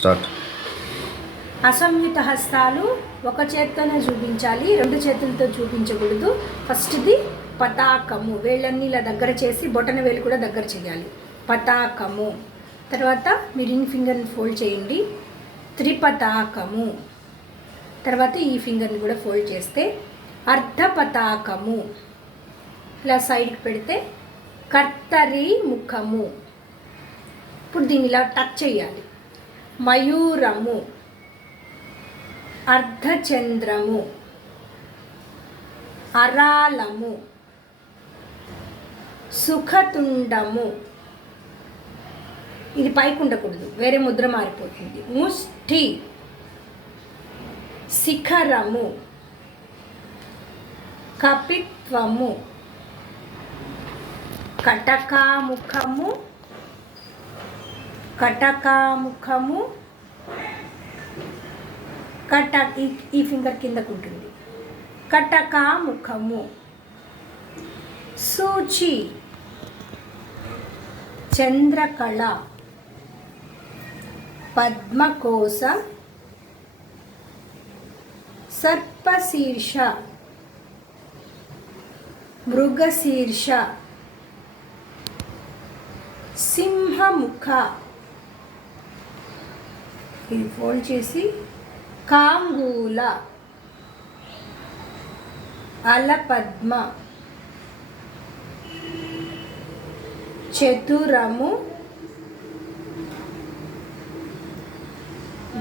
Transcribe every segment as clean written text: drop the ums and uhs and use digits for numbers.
Start. అసంయుత హస్తాలు ఒక చేత్తోనే చూపించాలి, రెండు చేతులతో చూపించకూడదు. ఫస్ట్ది పతాకము, వేళ్ళన్నీ ఇలా దగ్గర చేసి బొటన వేలు కూడా దగ్గర చేయాలి. పతాకము. తర్వాత మీ రింగ్ ఫింగర్ని ఫోల్డ్ చేయండి. త్రిపతాకము. తర్వాత ఈ ఫింగర్ని కూడా ఫోల్డ్ చేస్తే అర్ధ పతాకము. ఇలా సైడ్కి పెడితే కర్తరి ముఖము. ఇప్పుడు దీన్ని ఇలా టచ్ చేయాలి. మయూరము, అర్ధచంద్రము, అరాలము, సుఖతుండము. ఇది పైకి ఉండకూడదు, వేరే ముద్ర మారిపోతుంది. ముష్టి, శిఖరము, కపిత్వము, కటకాముఖము, కటకాముఖము, ఈ ఫింగర్ కిందకు ఉంటుంది. కటకాముఖము. సూచి, చంద్రకళ, పద్మకోశ, సర్పశీర్ష, మృగశీర్ష, సింహముఖ. ఇది ఫోల్డ్ చేసి కాంగూల, అలపద్మ, చతురము,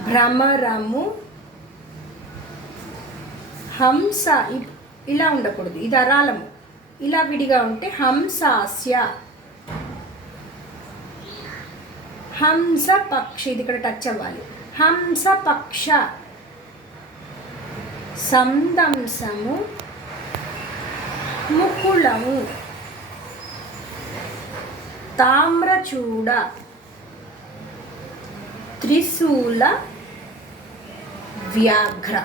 భ్రమరము, హంస. ఇలా ఉండకూడదు, ఇది అరాలము. ఇలా విడిగా ఉంటే హంసాస్య. హంస పక్షి, ఇది ఇక్కడ టచ్ అవ్వాలి. హంస పక్ష. సందంశము, ముకుళము, తామ్రచూడ, త్రిశూల, వ్యాఘ్ర.